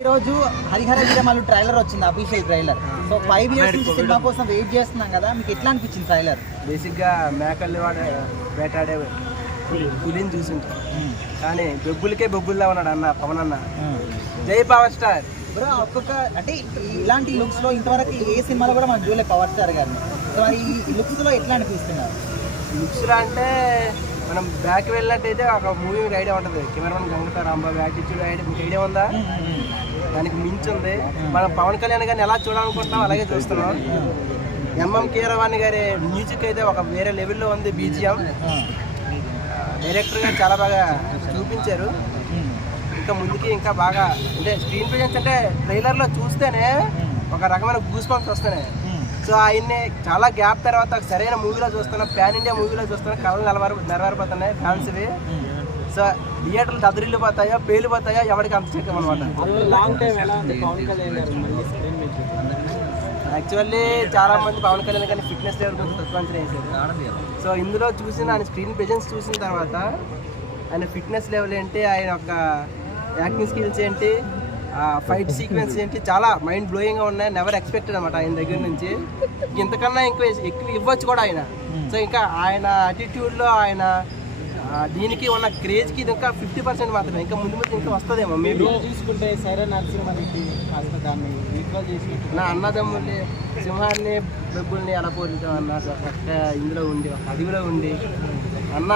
ఈరోజు హరిహర వీరమల్లు ట్రైలర్ వచ్చింది official trailer so five years నుంచి సినిమా కోసం వెయిట్ చేస్తున్నాం కదా మీకు ఎట్లా అనిపించింది ట్రైలర్ బేసిక్గా మేకల్ని వాడే వేటాడే పులిని చూసింటాం. కానీ బొబ్బులకే బొబ్బుల్లా ఉన్నాడు అన్న పవన్ అన్న. జై పవర్ స్టార్. బ్రో ఒక్కొక్క అంటే ఇలాంటి లుక్స్లో ఇంతవరకు ఏ సినిమాలో కూడా మనం చూడలేదు పవర్ స్టార్ గారిని. సో మరి ఈ లుక్స్లో ఎట్లా అనిపిస్తున్నారు? లుక్స్రా అంటే మనం బ్యాక్ వెళ్ళినట్టయితే ఒక మూవీ ఐడియా ఉంటుంది. Cameraman Gangatho Rambabu attitude idea మీకు ఐడియా ఉందా? దానికి మించి ఉంది. మనం పవన్ కళ్యాణ్ గారిని ఎలా చూడాలనుకుంటున్నాం అలాగే చూస్తున్నాం. ఎంఎం కీరవాణి గారి మ్యూజిక్ అయితే ఒక వేరే లెవెల్లో ఉంది బీజిఎం. డైరెక్టర్ గారు చాలా బాగా చూపించారు. ఇంకా ముందుకి ఇంకా బాగా అంటే స్క్రీన్ ప్రజెన్స్ అంటే ట్రైలర్లో చూస్తేనే ఒక రకమైన గూస్ పంప్స్ వస్తున్నాయి సో ఆయన్ని చాలా గ్యాప్ తర్వాత సరైన మూవీలో చూస్తున్నాం ప్యాన్ ఇండియా మూవీలో చూస్తున్నాం కళలు నెలవారు నెరవేరిపోతున్నాయి ఫ్యాన్స్వి సో థియేటర్లు దద్దరిల్లిపోతాయో పేలిపోతాయో ఎవరికి అంత చెక్కం అనమాట లాంగ్ టైం యాక్చువల్లీ చాలా మంది పవన్ కళ్యాణ్ కానీ ఫిట్నెస్ లెవెల్ కొంచెం తక్కువ అంచనా వేశారు సో ఇందులో చూసిన ఆయన స్క్రీన్ ప్రెజెన్స్ చూసిన తర్వాత ఆయన ఫిట్నెస్ లెవెల్ ఏంటి ఆయన యొక్క యాక్టింగ్ స్కిల్స్ ఏంటి ఫైట్ సీక్వెన్స్ ఏంటి చాలా మైండ్ బ్లోయింగ్గా ఉన్నాయి. నెవర్ ఎక్స్పెక్టెడ్ అనమాట ఆయన దగ్గర నుంచి. ఇంతకన్నా ఎక్కువ ఎక్కువ ఇవ్వచ్చు కూడా ఆయన. సో ఇంకా ఆయన అటిట్యూడ్లో ఆయన దీనికి ఉన్న క్రేజ్కి ఇది ఇంకా ఫిఫ్టీ పర్సెంట్ మాత్రమే. ఇంకా ముందు ముందు ఇంకా వస్తుందేమో మేబీ మీరు చూసుకుంటే సైరా నరసింహారెడ్డి కాస్త దాన్ని ఈక్వల్ చేసినట్టు నా అన్నదమ్ముల్ని సింహాన్ని బెబ్బుల్ని ఎలా పోలించాం అన్న పక్క ఇందులో ఉండి ఒక అడవిలో ఉండి. అన్న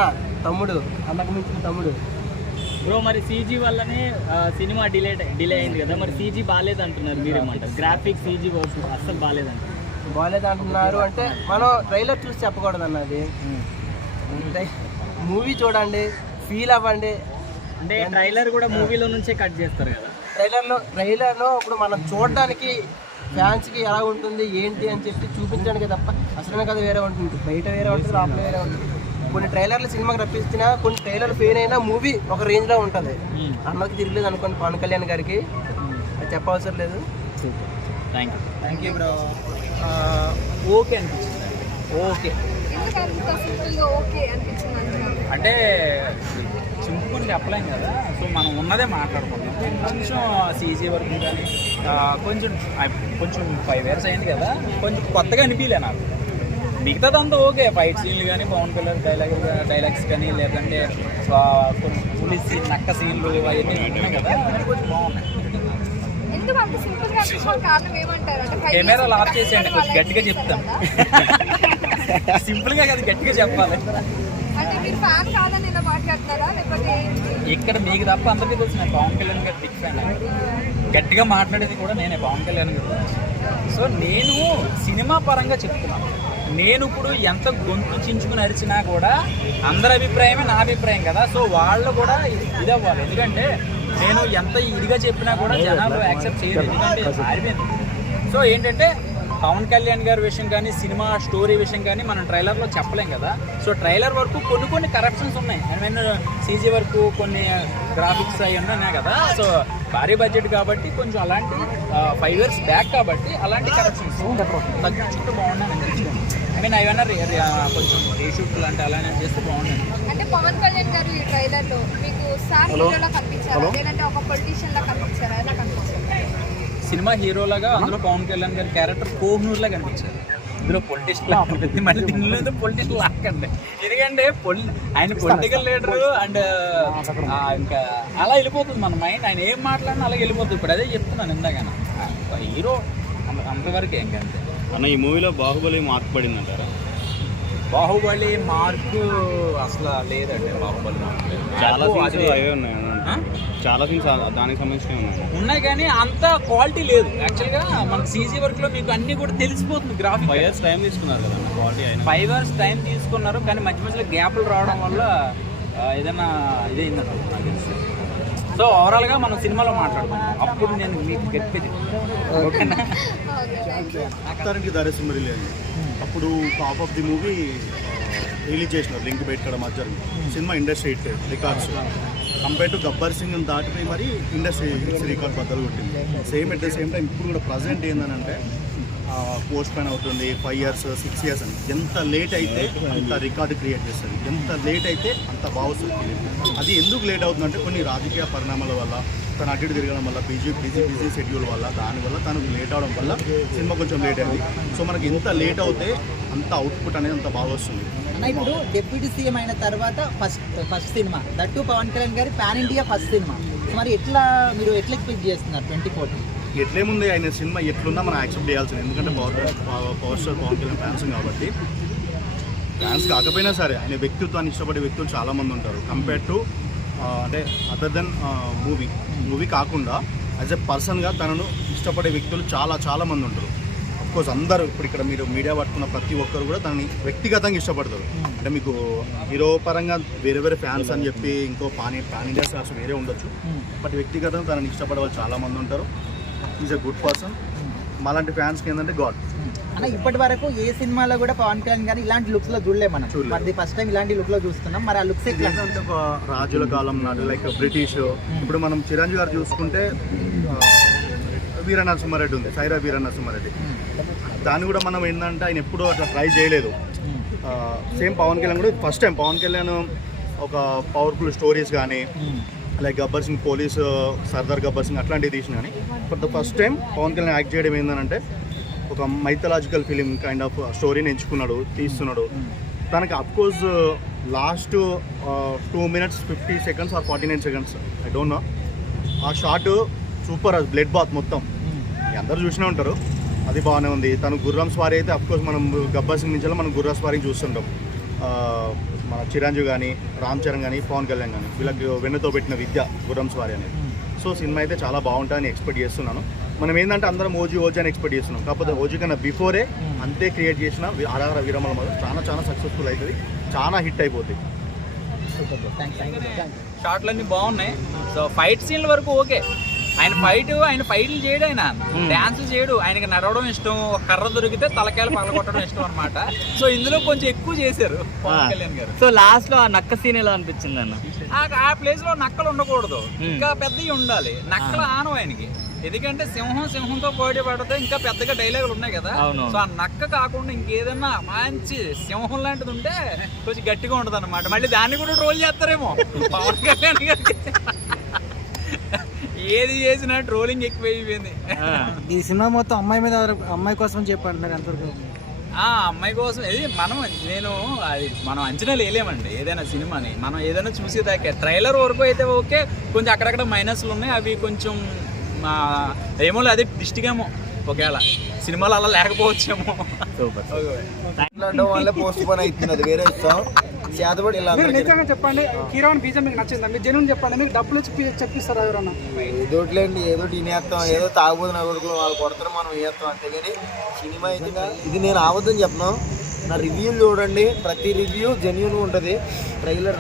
తమ్ముడు అన్నకు మించిన తమ్ముడు. బ్రో మరి సీజీ వల్లనే సినిమా డిలే డిలే అయింది కదా. మరి సీజీ బాగాలేదు అంటున్నారు మీరేమంటారు గ్రాఫిక్ సీజీ వర్క్ అస్సలు బాగాలేదంటారు బాగాలేదు అంటున్నారు అంటే మనం ట్రైలర్ చూసి చెప్పకూడదు అన్నది మూవీ చూడండి ఫీల్ అవ్వండి. అంటే ట్రైలర్ కూడా మూవీలో నుంచే కట్ చేస్తారు కదా. ట్రైలర్లో ట్రైలర్లో ఇప్పుడు మనం చూడడానికి ఫ్యాన్స్కి ఎలా ఉంటుంది ఏంటి అని చెప్పి చూపించడానికి తప్ప అసలు కథ వేరే ఉంటుంది. బయట వేరే ఉంటుంది లోపల వేరే ఉంటుంది. కొన్ని ట్రైలర్లు సినిమాకి రప్పించినా కొన్ని ట్రైలర్ ఫెయిల్ అయినా మూవీ ఒక రేంజ్లో ఉంటుంది. అన్నకి తిరగలేదు అనుకోండి పవన్ కళ్యాణ్ గారికి. అది చెప్పవసరం లేదు. Thank you thank you bro okay అనిపించింది ఓకే అంటే చింపుకొని చెప్పలేం కదా? సో మనం ఉన్నదే మాట్లాడుకుంటాం కొంచెం సీజీ వరకు కానీ కొంచెం కొంచెం ఫైవ్ ఇయర్స్ అయింది కదా కొంచెం కొత్తగా అనిపించలే నాకు. మిగతాదంతా ఓకే ఫైట్ సీన్లు కానీ పవన్ కళ్యాణ్ డైలాగ్ డైలాగ్స్ కానీ లేదంటే కొన్ని పోలీస్ సీన్ నక్క సీన్లు అవన్నీ వింటున్నాం కదా. కొంచెం బాగున్నాయి కెమెరా back చేసేయండి కొంచెం గట్టిగా చెప్తాం సింపుల్గా కదా గట్టిగా చెప్పాలి? ఇక్కడ మీకు తప్ప అందరికీ తెలుసు నేను పవన్ కళ్యాణ్ గారు బిగ్ ఫ్యాన్ గట్టిగా మాట్లాడేది కూడా నేనే పవన్ కళ్యాణ్ గారు. సో నేను సినిమా పరంగా చెప్తున్నాను నేను ఇప్పుడు ఎంత గొంతు చించుకుని అరిచినా కూడా అందరి అభిప్రాయమే నా అభిప్రాయం కదా. సో వాళ్ళు కూడా ఇది అవ్వాలి ఎందుకంటే నేను ఎంత ఇదిగా చెప్పినా కూడా జనాలు యాక్సెప్ట్ చేయరు. ఎందుకంటే మారిపోయింది. సో ఏంటంటే పవన్ కళ్యాణ్ గారి విషయం కానీ సినిమా స్టోరీ విషయం కానీ మనం ట్రైలర్లో చెప్పలేం కదా. సో ట్రైలర్ వరకు కొన్ని కొన్ని కరప్షన్స్ ఉన్నాయి. ఐ మీన్ సీజీ వరకు కొన్ని గ్రాఫిక్స్ అవి ఉన్నాయి కదా. సో భారీ బడ్జెట్ కాబట్టి కొంచెం అలాంటి ఫైవ్ ఇయర్స్ బ్యాక్ కాబట్టి అలాంటి కరప్షన్స్ తగ్గించుకుంటే బాగున్నాను అనిపించుకోండి ఐ మీన్ అవన్నీ రే- రే- కొంచెం రీషూట్ లాంటి అలానే చేస్తే బాగుంటుంది అంటే పవన్ కళ్యాణ్ గారు ఈ ట్రైలర్లో మీకు స్టార్ హీరోలా కనిపించారా? లేదంటే ఒక పొలిటీషియన్ లా కనిపించారా? ఎలా కనిపించారు? సినిమా హీరోలాగా అందులో పవన్ కళ్యాణ్ గారి క్యారెక్టర్ కోహ్నూర్ లాగా అనిపించారు ఇందులో లాగా అనిపించింది మళ్ళీ దీనిలో పొలిటిషియన్ లాక్కండి ఎందుకంటే పొలి ఆయన పొలిటికల్ లీడర్ అండ్ ఇంకా అలా వెళ్ళిపోతుంది మన మైండ్. ఆయన ఏం మాట్లాడినా అలా వెళ్ళిపోతుంది. ఇప్పుడు అదే చెప్తున్నాను ఇందాక హీరో అంత అంతవరకు ఏం కంటే అన్న ఈ మూవీలో బాహుబలి మార్క్ పడింది అంటారా బాహుబలి మార్కు అసలు లేదండి బాహుబలి మార్క్ లేదు. చాలా సీన్స్ అవే ఉన్నాయి? చాలా సీన్స్ దానికి సంబంధించినవి ఉన్నాయి. ఉన్నాయి కానీ అంత క్వాలిటీ లేదు. యాక్చువల్గా మన సీజీ వర్క్లో మీకు అన్నీ కూడా తెలిసిపోతుంది గ్రాఫిక్ ఫైవ్ ఇయర్స్ టైం తీసుకున్నారు కదా క్వాలిటీ అయినా. ఫైవ్ అవర్స్ టైం తీసుకున్నారు కానీ మధ్య మధ్యలో గ్యాప్లు రావడం వల్ల ఏదైనా ఇదైందంట నాకు తెలిసి. సో ఓవరాల్గా మనం సినిమాలో మాట్లాడుకుందాం. అప్పుడు నేను మీకు గెలిపేది ఓకేనా? రిలీజ్ అయింది అప్పుడు top of the movie release చేసినారు లింక్ పెట్టడం అది జరిగింది. Cinema industry hit records. Compare to Gabbar Singh దాటిపోయి మరి ఇండస్ట్రీ రికార్డ్ బద్దలు కొట్టింది. Same at the same time ఇప్పుడు కూడా ప్రజెంట్ ఏంటంటే పోస్ట్ పైన అవుతుంది ఫైవ్ ఇయర్స్ సిక్స్ ఇయర్స్ అని. ఎంత లేట్ అయితే అంత రికార్డు క్రియేట్ చేస్తుంది. ఎంత లేట్ అయితే అంత బాగుంటుంది. అది ఎందుకు లేట్ అవుతుందంటే కొన్ని రాజకీయ పరిణామాల వల్ల తను అటు తిరగడం వల్ల బిజీ బిజీ బిజీ షెడ్యూల్ వల్ల దానివల్ల తనకు లేట్ అవడం వల్ల సినిమా కొంచెం లేట్ అయింది. సో మనకి ఎంత లేట్ అవుతే అంత అవుట్పుట్ అనేది అంత బాగా వస్తుంది. ఇప్పుడు డిప్యూటీ సీఎం అయిన తర్వాత first first cinema that Pawan Kalyan గారి పాన్ ఇండియా ఫస్ట్ సినిమా మరి ఎట్లా మీరు ఎట్లా ఎక్స్పెక్ట్ చేస్తున్నారు? ట్వంటీ ఫోర్టీ ఎట్లేముంది? ఆయన సినిమా ఎట్లున్నా మనం యాక్సెప్ట్ చేయాల్సింది. ఎందుకంటే power power star Pawan Kalyan fans కాబట్టి. ఫ్యాన్స్ కాకపోయినా సరే ఆయన వ్యక్తిత్వాన్ని ఇష్టపడే వ్యక్తులు చాలా మంది ఉంటారు కంపేర్ టు అంటే అదర్ దెన్ మూవీ మూవీ కాకుండా యాజ్ ఎ పర్సన్గా తనను ఇష్టపడే వ్యక్తులు చాలా చాలా మంది ఉంటారు కోర్స్ అందరూ ఇప్పుడు ఇక్కడ మీరు మీడియా పట్టుకున్న ప్రతి ఒక్కరు కూడా తనని వ్యక్తిగతంగా ఇష్టపడతారు. అంటే మీకు హీరో పరంగా వేరే వేరే ఫ్యాన్స్ అని చెప్పి ఇంకో పానీ పాన్ ఇండియా వేరే ఉండొచ్చు. బట్ వ్యక్తిగతంగా తనని ఇష్టపడే వాళ్ళు చాలా మంది ఉంటారు. ఈజ్ ఎ గుడ్ పర్సన్ మాలాంటి ఫ్యాన్స్కి ఏంటంటే గాడ్ అన్న ఇప్పటి వరకు ఏ సినిమాలో కూడా పవన్ కళ్యాణ్ గారు ఇలాంటి లుక్స్లో చూడలేదు. మనం. మరి ఫస్ట్ టైం ఇలాంటి లుక్లో చూస్తున్నాం. మరి ఆ లుక్స్ ఏంటంటే ఒక రాజుల కాలం నాటి లైక్ బ్రిటిష్ ఇప్పుడు మనం చిరంజీవి గారు చూసుకుంటే ఆ, వీర నరసింహారెడ్డి ఉంది సైరా వీర నరసింహారెడ్డి. దాన్ని కూడా మనం ఏంటంటే ఆయన ఎప్పుడూ అట్లా ట్రై చేయలేదు. సేమ్ పవన్ కళ్యాణ్ కూడా ఫస్ట్ టైం పవన్ కళ్యాణ్ ఒక పవర్ఫుల్ స్టోరీస్ కానీ లైక్ గబ్బర్ సింగ్ పోలీస్ సర్దార్ గబ్బర్ సింగ్ అట్లాంటివి తీసిన కానీ for the first time Pawan Kalyan act చేయడం ఏంటంటే ఒక మైథలాజికల్ ఫిలిం కైండ్ ఆఫ్ స్టోరీని ఎంచుకున్నాడు తీస్తున్నాడు. తనకి of course last two minutes fifty seconds or forty nine seconds I don't know ఆ షాట్ సూపర్ అది బ్లడ్ బాత్ మొత్తం. అందరూ చూసినే ఉంటారు. అది బాగానే ఉంది. తను గుర్రం స్వారీ అయితే అఫ్కోర్స్ మనం గబ్బర్ సింగ్ నుంచి మనం గుర్రం స్వారీ చూస్తుంటాం. Uh, మన చిరంజీవి కానీ రామ్ చరణ్ కానీ పవన్ కళ్యాణ్ కానీ వీళ్ళకి వెన్నుతో పెట్టిన విద్య గుర్రం స్వారీ అనేది. సో సినిమా అయితే చాలా బాగుంటుందని ఎక్స్పెక్ట్ చేస్తున్నాను. మనం ఏంటంటే అందరం ఓజీ ఓజీ అని ఎక్స్పెక్ట్ చేస్తున్నాం. కాకపోతే ఓజీ కన్నా బిఫోరే అంతే క్రియేట్ చేసిన ఆరాధన విరమల మాత్రం చాలా చాలా సక్సెస్ఫుల్ అవుతుంది. చాలా హిట్ అయిపోతుంది షార్ట్లన్నీ బాగున్నాయి. సో ఫైట్ సీన్ల వరకు ఓకే. ఆయన ఫైట్ ఆయన ఫైట్లు చేయడు ఆయన. డాన్స్ చేయడు. ఆయనకి నడవడం ఇష్టం కర్ర దొరికితే తలకాయలు పగలగొట్టడం ఇష్టం అనమాట సో ఇందులో కొంచెం ఎక్కువ చేశారు పవన్ కళ్యాణ్ గారు. సో లాస్ట్లో ఆ నక్క సీన్ ఎలా అనిపించింది అన్న? ఆ- ఆ ప్లేస్లో నక్కలు ఉండకూడదు. ఇంకా పెద్దవి ఉండాలి. నక్కలు ఆనవు ఆయనకి. ఎందుకంటే సింహం సింహంతో పోటీ పడితే ఇంకా పెద్దగా డైలాగులు ఉన్నాయి కదా. సో ఆ నక్క కాకుండా ఇంకేదన్నా మంచి సింహం లాంటిది ఉంటే కొంచెం గట్టిగా ఉంటది అనమాట మళ్ళీ దాన్ని కూడా ట్రోల్ చేస్తారేమో. పవన్ కళ్యాణ్ గారికి. ఏది చేసినా ట్రోలింగ్ ఎక్కువైపోయింది. ఈ సినిమా మొత్తం అమ్మాయి మీద అమ్మాయి కోసం చెప్పంటున్నారు ఎంతవరకు ఆ అమ్మాయి కోసం ఇది మనం నేను అది మనం అంచనా లేలేమండి ఏదైనా సినిమాని. మనం ఏదైనా చూసేదాకే ట్రైలర్ వరకు అయితే ఓకే కొంచెం అక్కడక్కడ మైనస్లు ఉన్నాయి అవి కొంచెం ఏమో అదే ఏమో ఒకవేళ సినిమాలు అలా లేకపోవచ్చేమో. సూపర్ పోస్ట్ పోన్ అవుతుంది అది వేరే ఇస్తాం చేతబడి ఇలా మీరు నిజంగా చెప్పండి బీజం మీకు నచ్చిందా? మీరు జెన్యున్ చెప్పండి మీకు డబ్బులు చెప్పి చెప్పిస్తారా ఎవరన్నా? ఏదోట్లేండి ఏదో తినేస్తాం ఏదో తాగుబోతున్న కొడుకులు వాళ్ళు కొడతారు మనం వేస్తాం అంతే కానీ సినిమా అయితే ఇది నేను ఆవద్దని చెప్పను. నా రివ్యూలు చూడండి ప్రతి రివ్యూ జెన్యున్ ఉంటుంది. ట్రైలర్